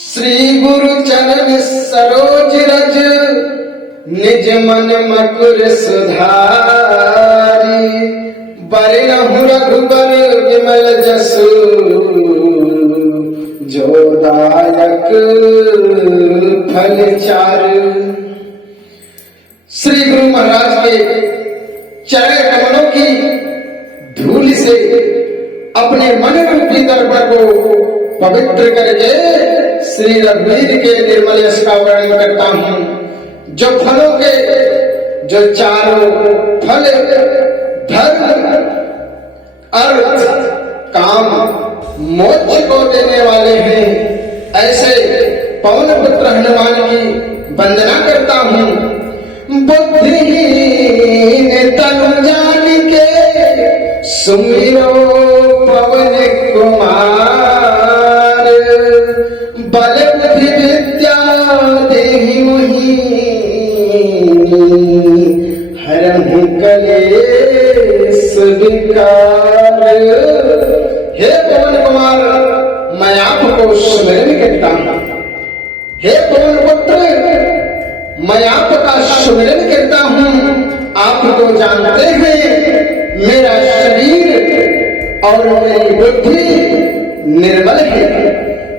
श्री गुरु चरण सरोज रज निज मन मकुर सुधारी। बरनहु रघुबर विमल जसु जो दायक फल चारु। श्री गुरु महाराज के चरण कमलों की धूल से अपने मन रूपी दर्पण को पवित्र करके श्री रघुवीर के निर्मल यश का वर्णन करता हूं। जो फलों के जो चारों फल धर्म अर्थ काम मोक्ष को देने वाले हैं, ऐसे पवन पुत्र हनुमान की वंदना करता हूं। बुद्धिहीन तनु जान के सुमिरो पवन कुमार। बल बुद्धि विद्या देहि मोहि हरहु कलेश विकार। हे पवन कुमार, मैं आपको सुमिरन करता हूं। हे पवन पुत्र, मैं आपका सुमिरन करता हूं। आप तो जानते हैं मेरा शरीर और मेरी बुद्धि निर्बल है।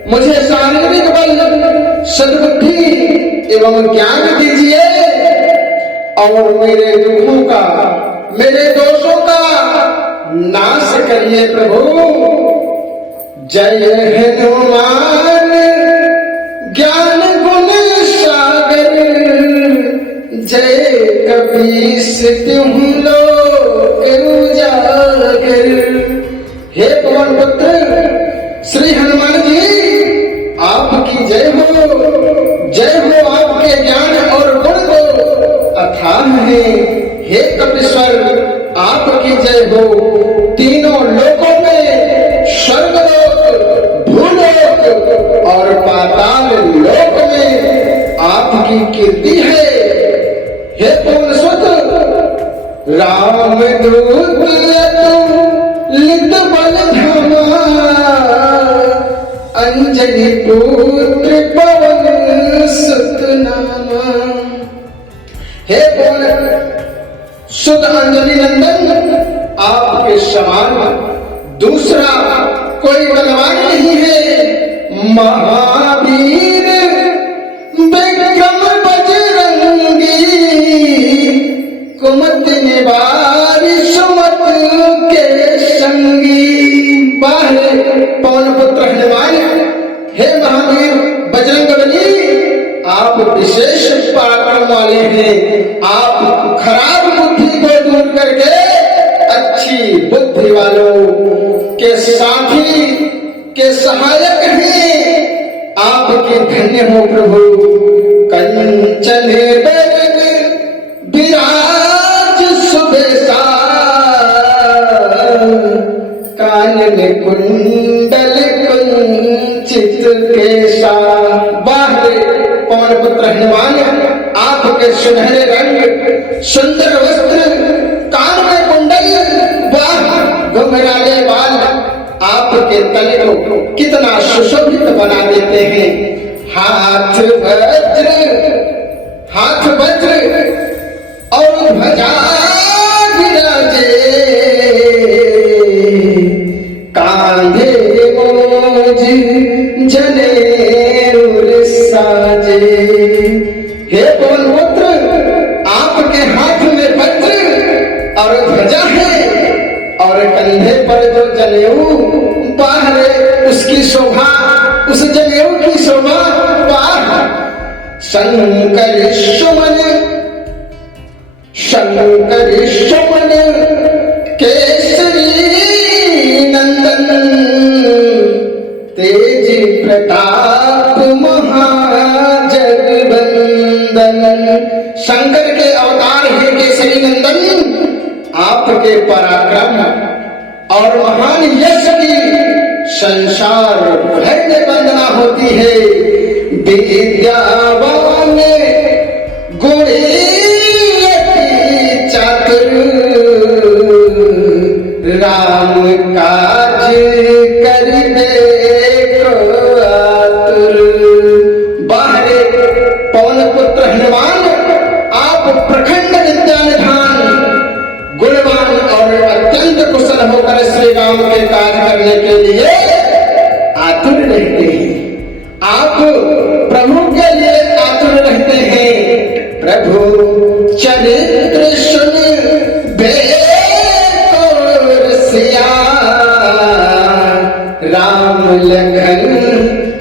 मुझे शारीरिक बल, सद्बुद्धि एवं ज्ञान दीजिए और मेरे दुखों का, मेरे दोषों का नाश करिए प्रभु। जय हनुमान ज्ञान गुण सागर, जय कपीस तिहुँ लोक उजागर। हे पवन पुत्र श्री हनुमान जी, आपकी जय हो, जय हो। आपके ज्ञान और गुण को अथाह है। हे कपीश्वर, आपकी जय हो। तीनों लोकों में, स्वर्गलोक, भूलोक और पाताल लोक में आपकी कीर्ति है। हे पवन सुत, राम दूत लित बल धामा, अंजनी पुत्र पवन सुत नामा। हे पवन सुत अंजनी नंदन, आपके समान दूसरा कोई बलवान नहीं है। महावीर विक्रम बजरंगी, कुमति निवारी सुमत के संगी। बाहर पवन पुत्र हनुमान, हे महावीर बजरंगबली, आप विशेष पराक्रम वाले हैं। आप खराब बुद्धि को दूर करके अच्छी बुद्धि वालों के साथी के सहायक हैं। आपके धन्य हो प्रभु। कंचन बरन विराज सुबेसा, कानन कुंडल कुंचित केसा। बाहर पवन पुत्र हनुमान, आपके सुनहरे रंग, सुंदर वस्त्र, कान में कुंडल, बाह घुंघराले बाल आपके तले को कितना सुशोभित बना देते हैं। हाथ वज्र और ध्वजा विराजे, कांधे मोज जनेऊ साजे। हे पवन पुत्र, आपके हाथ में वज्र और ध्वजा है और कंधे पर जो जनेऊ, बाहर उसकी शोभा, उस जनेऊ की शोभा बाहर। शंकर सुमन, शंकर सुमन केसरी नंदन, तेज प्रताप महाजगवंदन। शंकर के अवतार है केसरी नंदन, आपके पराक्रम और महान यश की संसार भर में वंदना होती है। विद्यावान गुणी चातुर, राम काज करिबे को आतुर। श्री राम के कार्य करने के लिए आतुर रहते हैं। आप प्रभु के लिए आतुर रहते हैं। प्रभु चरित्र सुन बेसिया, राम लखन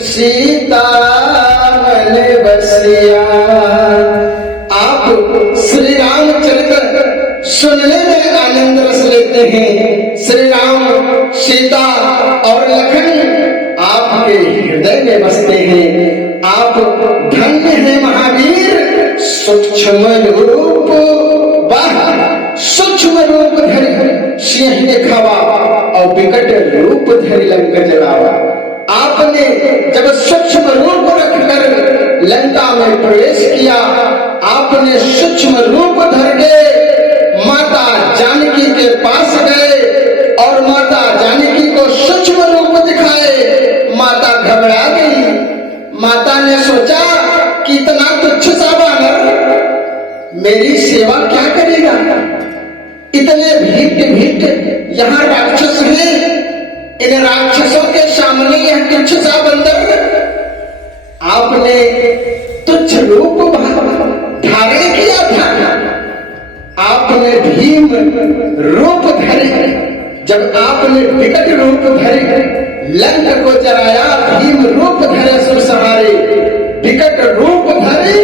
सीता मन बसिया। आप श्री रामचरित्र सुनने में आनंद रस लेते हैं। श्री राम, सीता और लखन आपके हृदय में बसते हैं। आप धन्य हैं महावीर, सूक्ष्म रूप सूक्ष्म रूप धरि सिंह दिखावा और विकट रूप धरि लंक जलावा। आपने जब सूक्ष्म रूप रखकर लंका में प्रवेश किया, आपने सूक्ष्म रूप धर के माता जानकी के पास गए और माता जानकी को सूक्ष्म रूप दिखाए। माता घबरा गई। माता ने सोचा कि इतना तुच्छ सा वानर मेरी सेवा क्या करेगा? इतने भीट यहाँ राक्षस हैं, इन राक्षसों के सामने यह तुच्छ सा बंदर। आपने तुच्छ रूप धारण किया था, आपने भीम रूप धरे। जब आपने विकट रूप धरे लंक को जराया, भीम रूप धरे सुर सहारे, विकट रूप धरे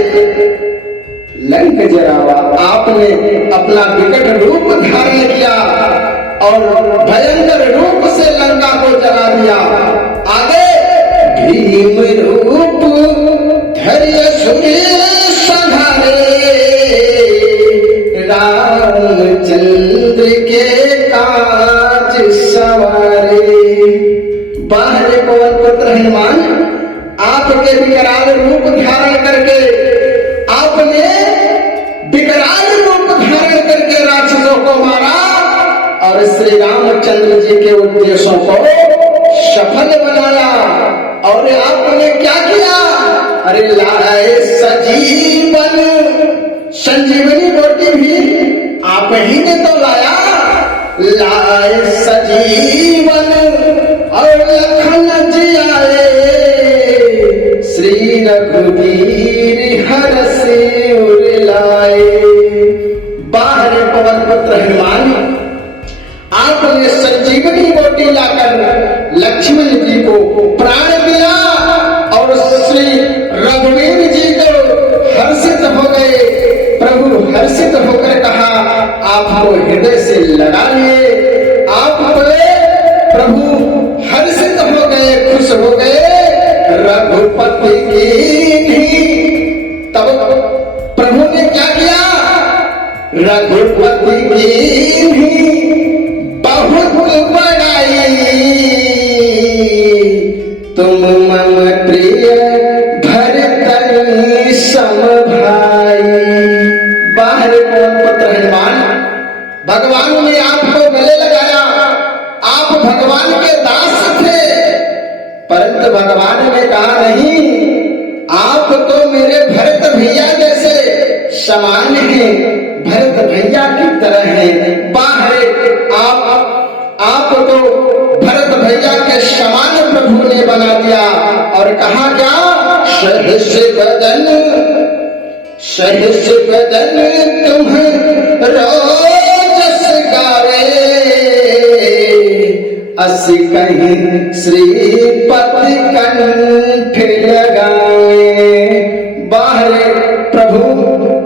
लंक जरावा। आपने अपना विकट रूप धारण किया और भयंकर रूप से लंका को जला दिया। आगे भीम रूप धैर्य सुरेश संहारे, रामचंद्र के काज सवारे। बाहर पवन पुत्र हनुमान आपके विकराल रूप धारण करके, आपने विकराल रूप धारण करके राक्षसों को मारा और श्री रामचंद्र जी के उद्देश्यों को सफल बनाया। और आपने क्या किया? अरे लाए सजीवन, संजीवनी बूटी भी आप ही ने तो लाया। लाए सजीवन और लखन जी आए, श्री रघुवीर हरषि उर लाए। बाहर पवन पुत्र हनुमान आपने संजीवनी बूटी लाकर लक्ष्मण जी को प्राण दिया और श्री रघुवीर जी को हर्षित हो गए। प्रभु हर्षित होकर कहा, आपको हृदय से लगा लिए। आप बोले प्रभु हर्षित हो गए, खुश हो गए। रघुपति की तब प्रभु ने क्या किया? रघुपति की बहुत बड़ाई, तुम मम प्रिय भरतनि सम भाई। बाहर पुत्र हनुमान, भगवान ने आपको गले लगाया। आप भगवान के दास थे, परंतु भगवान ने कहा नहीं, आप तो मेरे भरत भैया जैसे समान हैं, भरत भैया की तरह हैं। बाहर आप तो भरत भैया के समान प्रभु ने बना दिया और कहा क्या? सहस बदन तुम रोजस गावे, अस कहीं श्रीपति कंठ लगावे। बाहर प्रभु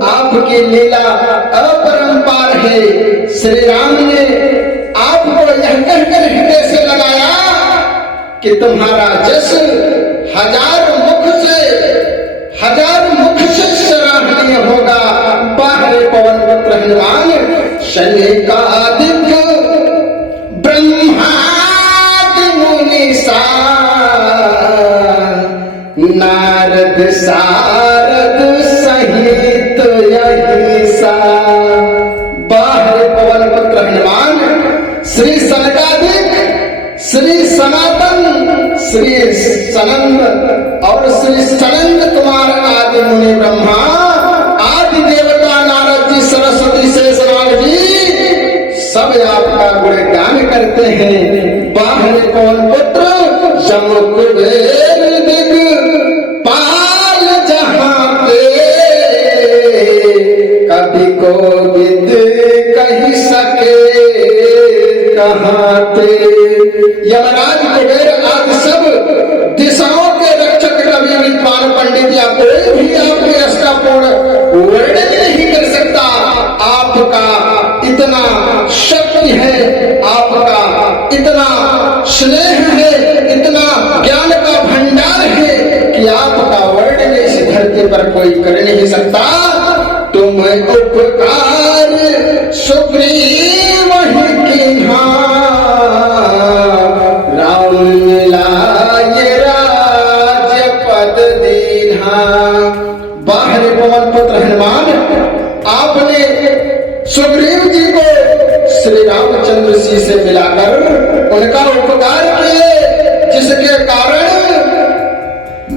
आपकी लीला अपरंपार है। श्री राम ने आपको यह कहकर हृदय से लगाया कि तुम्हारा जस हजार मुख से सराहनीय होगा। बाहर पवन पुत्र हनुमान शनिकादिक ब्रह्मादि मुनि सा, नारद सारद सहित यही सा। बाहर पवन पुत्र हनुमान श्री सनकादिक, श्री सनातन, श्री सनंद और श्री सनंद कुमार आदि मुनि ब्रह्मा, आदि देवता नारद जी, सरस्वती, शेषनाग जी सब आपका गुणगान करते कहते हैं बाहर कौन पुत्र कुबेर दिग पाल जहां पे कभी को गिद कही सके कहां पे। यमराज कुबेर आदि सब दिशाओं के रक्षक कवि विद्वान पंडित या कोई भी आपके अष्टापूर्ण वर्णन नहीं कर सकता। आपका इतना शक्ति है, आपका इतना स्नेह है, इतना ज्ञान का भंडार है कि आपका वर्णन इस धरती पर कोई कर नहीं सकता। तुम उपकार सुग्रीव ही कीन्हा राम लाय राज्य पद दीन्हा। बाहर पवन पुत्र हनुमान आपने सुग्रीव जी को श्री रामचंद्र जी से मिलाकर उनका उपकार किए, जिसके कारण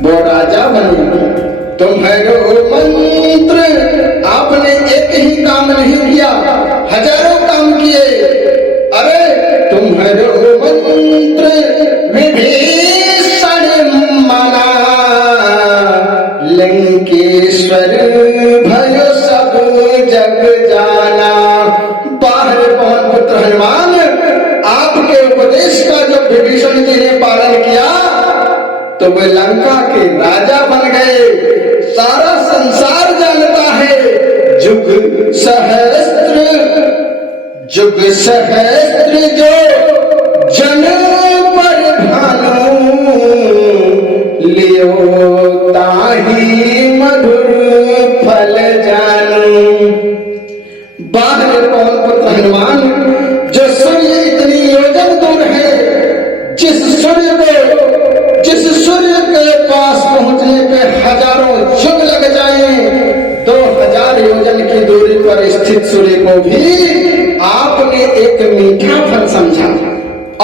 वो राजा बने। तुम्हारो मंत्र आपने एक ही काम नहीं किया, हजारों काम किए। अरे तुम्हारो मंत्र विभीषण माना लंकेश्वर भयो सब जग जाना। बाहर पवन पुत्र हनुमान आपके उपदेश का जब विभीषण जी ने पालन किया तो वे लंका के राजा बन गए। सारा संसार जानता है जुग सहस्त्र जो जन पर भानु लियो ताहि मधुर फल जानू। बाहर पवन पुत्र हनुमान जो सूर्य इतनी योजन दूर है, जिस सूर्य के पास पहुंचने पे हजारों युग लग जाएं, 2000 योजन की दूरी पर स्थित सूर्य को भी आपने एक मीठा फल समझा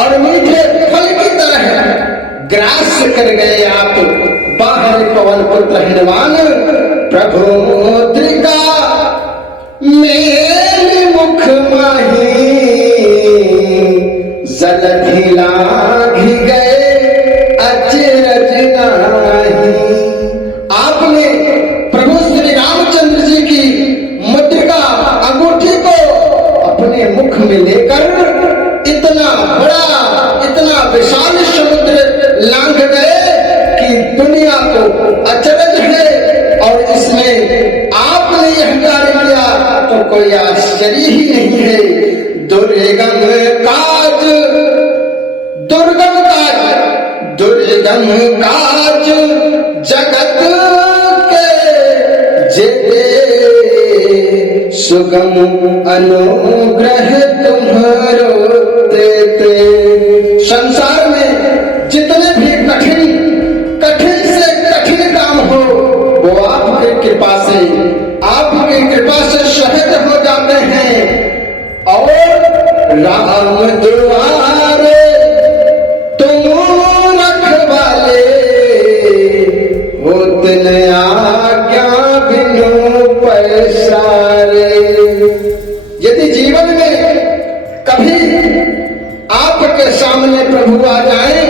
और मीठे फल की तरह ग्रास कर गए आप। बाहर पवन पुत्र हनुमान प्रभु मुद्रिका मेल मुख माही जलधि लाघि गए अचरज नाही। आपने प्रभु श्री रामचंद्र जी की मुद्रिका अंगूठी को अपने मुख में लेकर इतना बड़ा, इतना विशाल समुद्र लांघ गए कि दुनिया को अचरज है। और इसमें आपने यह कार्य किया तो कोई आश्चर्य ही नहीं है। दुर्गम काज जगत के जेते सुगम अनुग्रह तुम्हारो देते। संसार में जितने भी कठिन से कठिन काम हो वो आपकी कृपा से सहज हो जाते हैं। और राम दुआरे तुम रखवाले होत आज्ञा बिनु पैसारे। यदि जीवन में कभी आपके सामने प्रभु आ जाए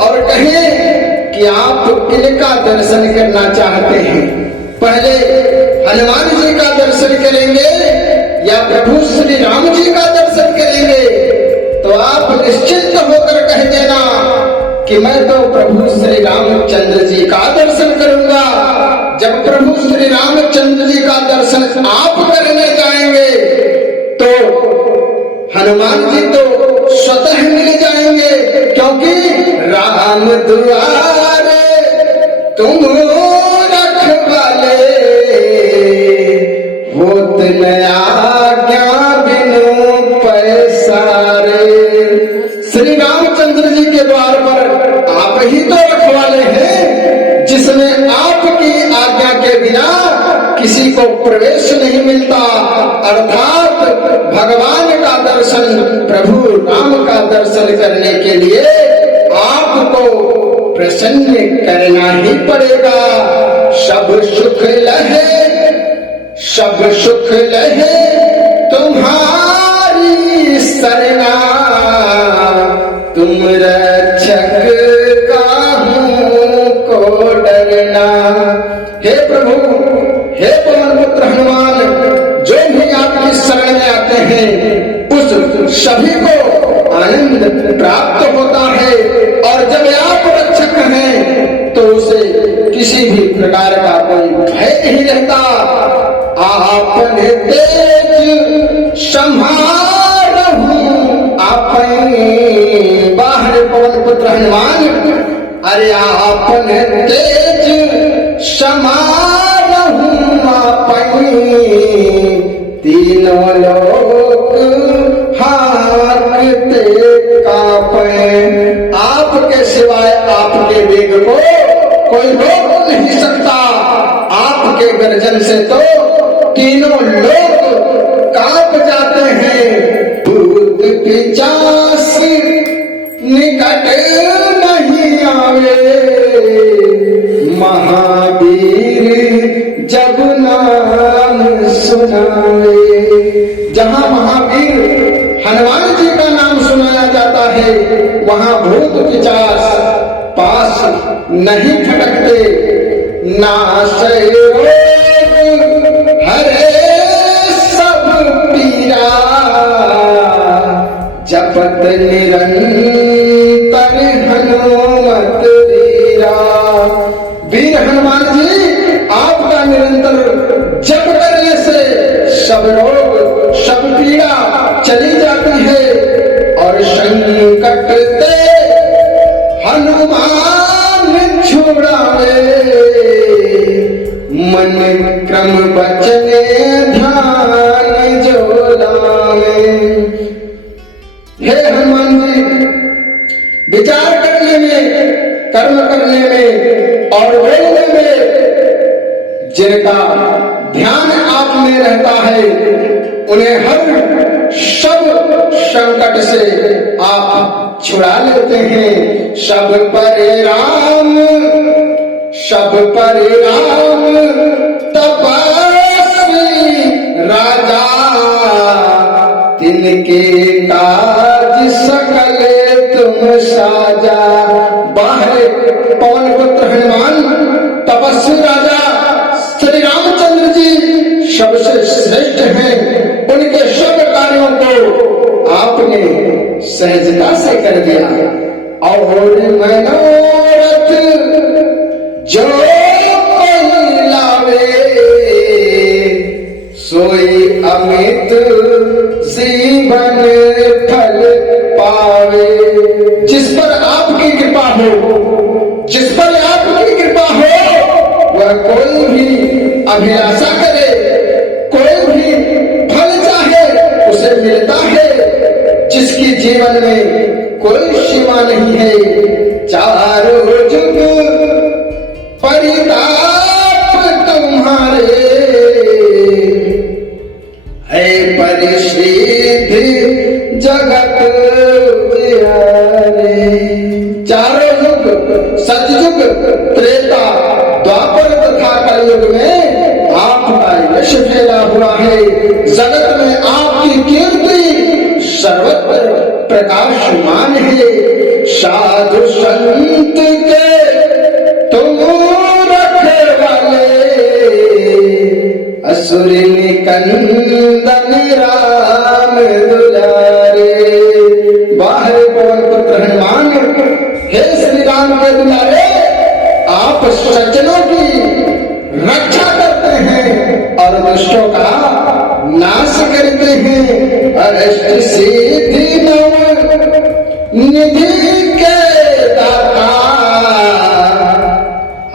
और कहें कि आप किनका दर्शन करना चाहते हैं, पहले हनुमान जी का दर्शन करेंगे या प्रभु श्री राम जी का दर्शन करेंगे, तो आप निश्चिंत होकर कह देना कि मैं तो प्रभु श्री रामचंद्र जी का दर्शन करूंगा। जब प्रभु श्री रामचंद्र जी का दर्शन आप करने जाएंगे तो हनुमान जी तो स्वतः मिल जाएंगे, क्योंकि राम दुआरे तुम रखवाले होत आज्ञा बिनु पैसारे। श्री रामचंद्र जी के द्वार पर आप ही तो रखवाले हैं, जिसमें आपकी आज्ञा के बिना किसी को प्रवेश नहीं मिलता। अर्थात भगवान का दर्शन, प्रभु राम का दर्शन करने के लिए आपको प्रसन्न करना ही पड़ेगा। सब सुख लहे तुम्हारी सरना हे प्रभु, हे पवन पुत्र हनुमान, जो भी आपकी शरण में आते हैं उस सभी को आनंद प्राप्त होता है, और जब आप रक्षक हैं तो उसे किसी भी प्रकार का कोई भय नहीं रहता। आपने तेज संहारहु आपने, बाहर पवन पुत्र हनुमान, अरे आपने तेज समारहु आपने, तीनों लोक हाकते कांपे। आपके सिवाय आपके वेग को कोई रोक नहीं सकता। आपके गर्जन से तो तीनों लोग कांप जाते हैं। भूत पिशाच निकट नहीं आवे, महावीर जब नाम सुनावे। जहां महावीर हनुमान जी का नाम सुनाया जाता है वहां भूत पिशाच पास नहीं खटकते। नासै रोग हरे सब पीरा, जपत निरंतर हनुमत वीरा। वीर हनुमान जी आपका निरंतर जप करने से सब रोग सब पीड़ा चली जाती है, और संकट ते हनुमान छुड़ावे, मन क्रम बचने ध्यान जो लावे। हे हनुमान जी, विचार करने में, कर्म करने में और बोलने में जिनका ध्यान आप में रहता है उन्हें हर सब संकट से आप छुड़ा लेते हैं। सब परिराम तपस्वी राजा, तिनके काज सकल तुम साजा। बाहर पवन पुत्र हनुमान तपस्वी राजा श्री रामचंद्र जी सबसे श्रेष्ठ हैं। उनके सब कार्यों को आपने सहजता से कर दिया, और मनोरथ जो कोई लावे, सोई अमित जीवन फल पावे। जिस पर आपकी कृपा हो, जिस पर आपकी कृपा हो, वह कोई भी अभिलाषा करे, कोई भी फल चाहे उसे मिलता है। जिसकी जीवन में कोई सीमा नहीं है, चारों जुग परिताप तुम्हारे, है परिसिद्धि जगत विहारे। चारों युग, सतयुग, त्रेता, द्वापर तथा कलयुग में आपका यश फैला हुआ है। जगत में आपकी कीर्ति सर्वत्र प्रकाशमान है। साधु संत के तुम रखवाले, असुर निकंदन राम दुलारे। बाहर पवन पुत्र हनुमान, हे श्री राम के दुलारे, आप सज्जनों की रक्षा करते हैं और दुष्टों का नाश करते हैं। अष्ट सिद्धि नव निधि के दाता,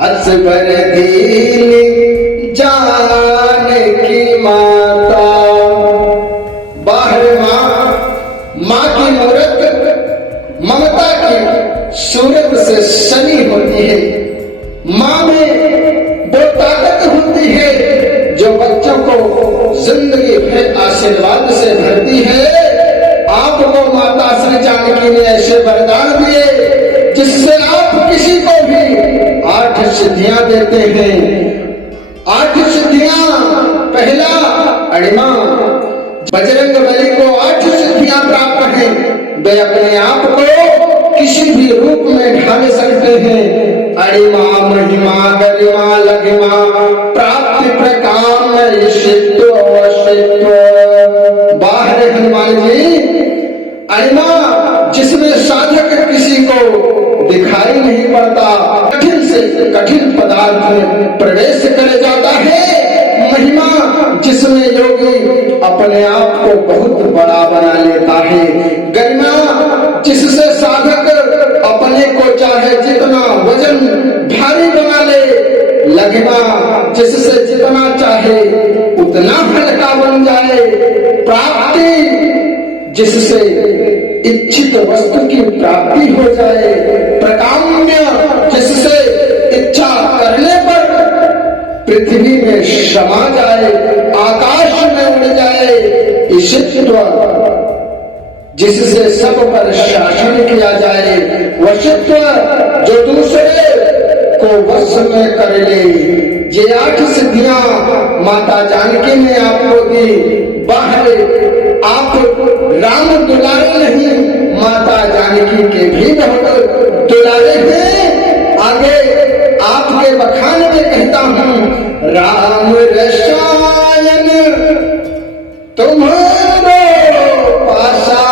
असबर दीन जानकी माता। बाहर माँ की मूरत ममता की सूरत से सनी होती है। माँ में वो ताकत होती है जो बच्चों को जिंदगी भर आशीर्वाद से भरती है। आपको माता श्री जानकी ने ऐसे वरदान दिए जिससे आप किसी को भी 8 सिद्धियां देते हैं। 8 सिद्धियां, पहला अणिमा, बजरंग बली को 8 सिद्धियां प्राप्त हैं। वे अपने आप को किसी भी रूप में ढाल सकते हैं। अणिमा, महिमा, महिमा गरिमा लघिमा प्राप्ति प्रकाम ईशित्व अशित्व। बाहर हनुमान जी अणिमा जिसमें साधक किसी को दिखाई नहीं पड़ता, कठिन से कठिन पदार्थ में प्रवेश कर जाता है। महिमा जिसमें योगी अपने आप को बहुत बड़ा बना लेता है। गरिमा जिससे साधक अपने को चाहे जितना वजन भारी बना ले। लघिमा जिससे जितना चाहे उतना हल्का बन जाए। प्राप्ति जिससे इच्छित वस्तु की प्राप्ति हो जाए। प्रकाम्य जिससे इच्छा करने पर पृथ्वी में समा जाए, आकाश में उड़ जाए। ईशित्व जिससे सब पर शासन किया जाए। वशित्व जो दूसरे को वश में कर ले। ये 8 सिद्धियां माता जानकी ने आपको दी। बाहर आप राम दुलारे नहीं, माता जानकी के भी बहुत दुलारे हैं। आगे आपके बखान में कहता हूं, राम रसायन तुम्हारो पासा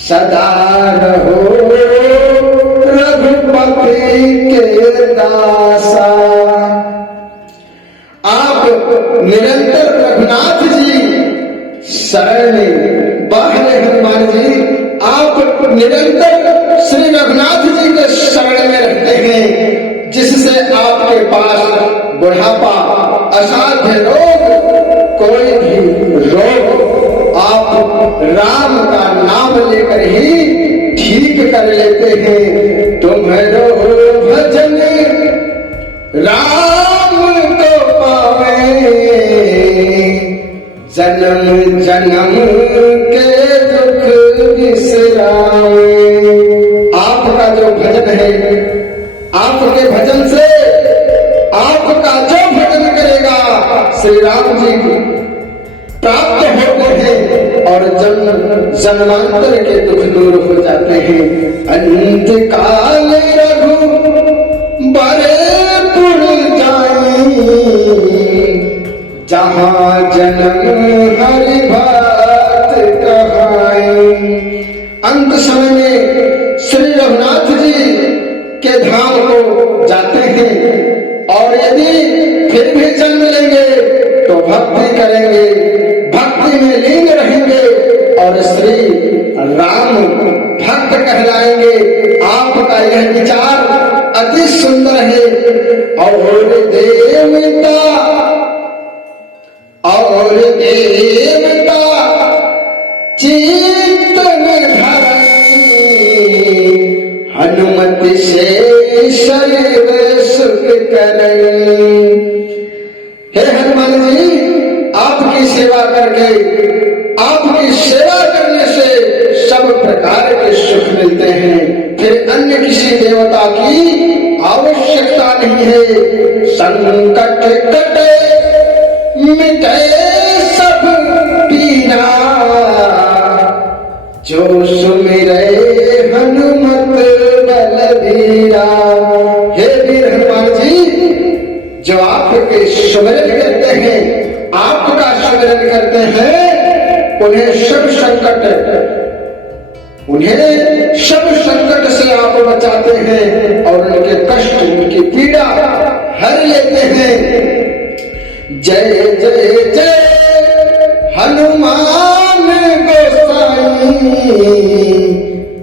सदा रहो रघुपति के दासा। आप निरंतर रघुनाथ जी शरण में, बाहर हनुमान जी आप निरंतर श्री रघुनाथ जी के शरण में रहते हैं, जिससे आपके पास बुढ़ापा, असाध्य रोग, कोई भी रोग आप राम का नाम लेकर ही ठीक कर लेते हैं। तुम्हारो भजन राम को पावे, जन्म जन्म के दुख बिसरावे। आपका जो भजन है, आपके भजन से आपका जो भजन करेगा श्री राम जी प्राप्त होते हैं और जन्मांतर के दुख दूर हो जाते हैं। अंत काल रघु बरे पुर जाई, जहां जन्म हरि भक्त कहाई। अंत समय में श्री रघुनाथ जी के धाम को जाते हैं और यदि फिर भी जन्म लेंगे तो भक्ति करेंगे, भक्ति में लीन रहेंगे और श्री राम भक्त कहलाएंगे। आपका यह विचार अति सुंदर है। और देवता चित्त में हनुमति से शरीर सुख करें। हे हनुमान जी, आपकी सेवा करके, आपकी सेवा करने से सब प्रकार के सुख मिलते हैं। फिर अन्य किसी देवता की आवश्यकता नहीं है। संकट कटे मिटे सब पीरा, जो सुमिरे हनुमत बलबीरा। हे वीर हनुमान जी, जो आपके सुमिरन करते हैं, आपका सुमिरन करते हैं, उन्हें सब संकट से आप बचाते हैं और उनके कष्ट, उनकी पीड़ा हर लेते हैं। जय जय जय हनुमान गोसाई,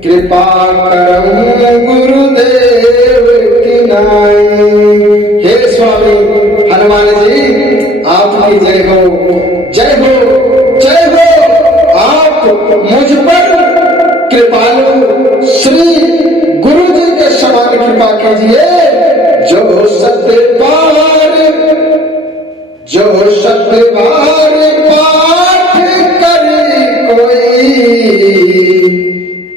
कृपा करम गुरुदेव की नाई। हे स्वामी हनुमान जी, आपकी जय हो, जय हो, जय हो। आप मुझ पर कृपालु श्री गुरु जी के समान कृपा कीजिए। जो सत्य बार पाठ करी कोई,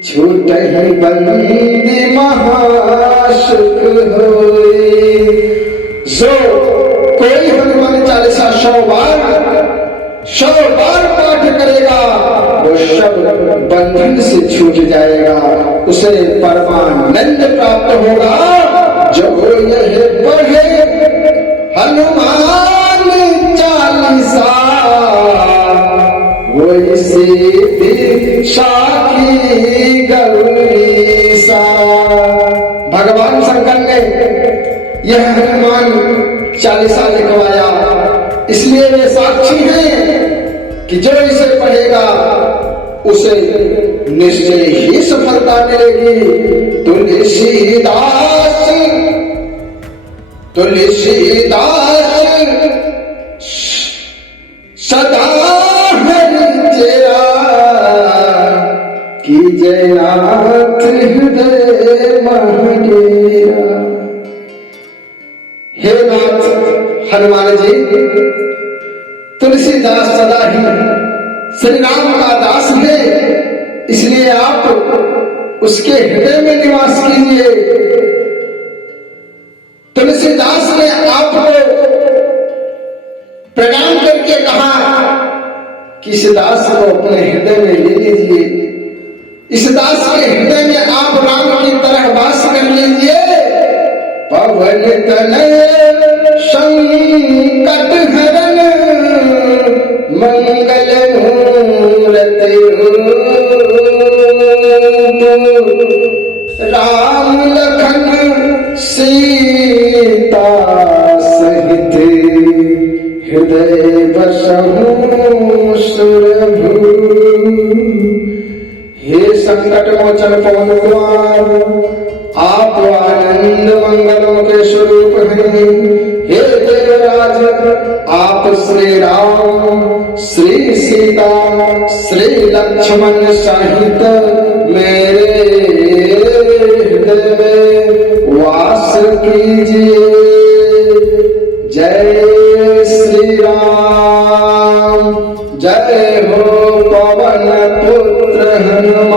छूट ही बंदी महासुख होई। जो कोई हनुमान चालीसा 100 बार पाठ करेगा, वो सब बंधन से छूट जाएगा, उसे परमानंद प्राप्त होगा। भगवान शंकर ने यह हनुमान चालीसा लिखवाया। इसलिए वे साक्षी हैं कि जो इसे पढ़ेगा उसे निश्चय ही सफलता मिलेगी। तुलसीदास तुलसीदास सदा हरि चेरा की जयनाथ हृदय महडेरा। हे नाथ हनुमान जी, तुलसीदास सदा ही श्री राम का दास है, इसलिए आप उसके हृदय में निवास कीजिए। तुलसीदास ने आपको प्रणाम करके कहा कि इस दास को अपने हृदय में ले लीजिए, इस दास के हृदय में आप राम की तरह वास कर लीजिए। पवन तनय संकट हरण मंगल मूर्ति राम लखन सीता सहित हृदय बसहु सुरभु। हे संकट मोचन पवन कुमार, आप आनंद मंगलों के स्वरूप हैं। हे देवराज, आप श्री राम श्री सीता श्री लक्ष्मण सहित मेरे हृदय में वास कीजिए। जय श्री राम, जय हो पवन पुत्र हनुमान।